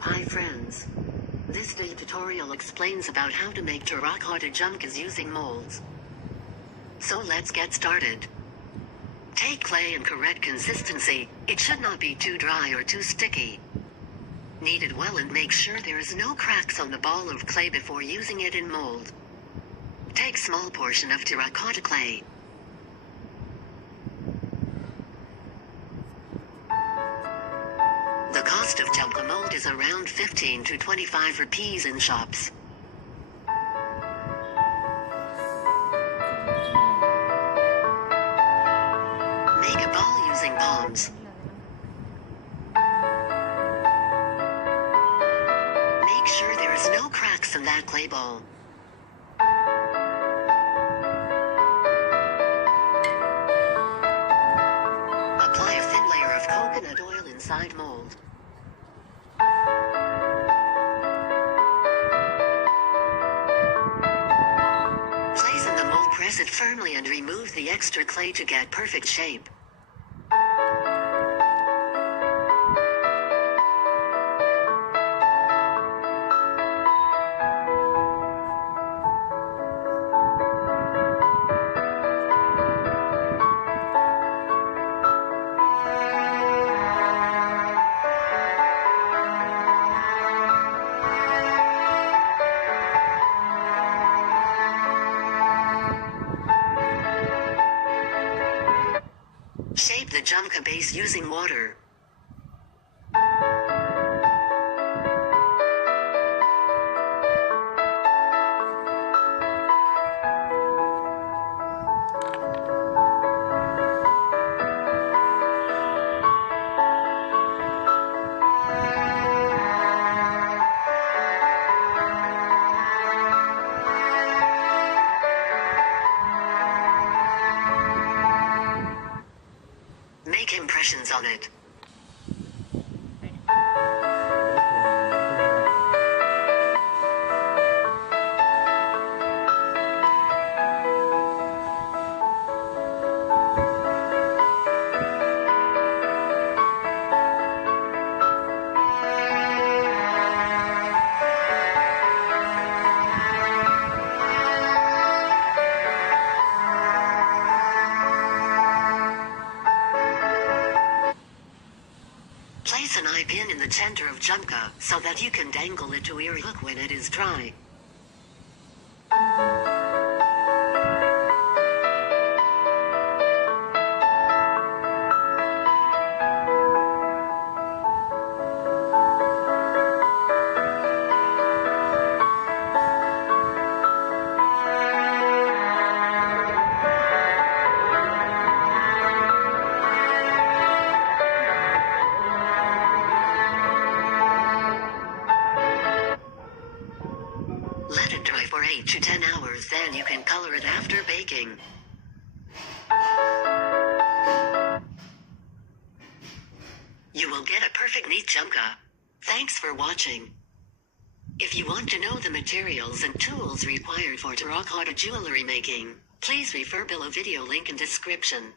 Hi friends. This video tutorial explains about how to make terracotta jhumkas using molds. So let's get started. Take clay in correct consistency. It should not be too dry or too sticky. Knead it well and make sure there is no cracks on the ball of clay before using it in mold. Take small portion of terracotta clay. The cost of jhumka mold is around 15 to 25 rupees in shops. Make a ball using palms. Make sure there is no cracks in that clay ball. Apply a thin layer of coconut oil inside mold. Place in the mold, press it firmly and remove the extra clay to get perfect shape. Shape the jhumka base using water. Make impressions on it. Place an eye pin in the center of jhumka so that you can dangle it to your hook when it is dry. Let it dry for 8 to 10 hours, then you can color it after baking. You will get a perfect neat jhumka. Thanks for watching. If you want to know the materials and tools required for terracotta jewelry making, please refer below video link in description.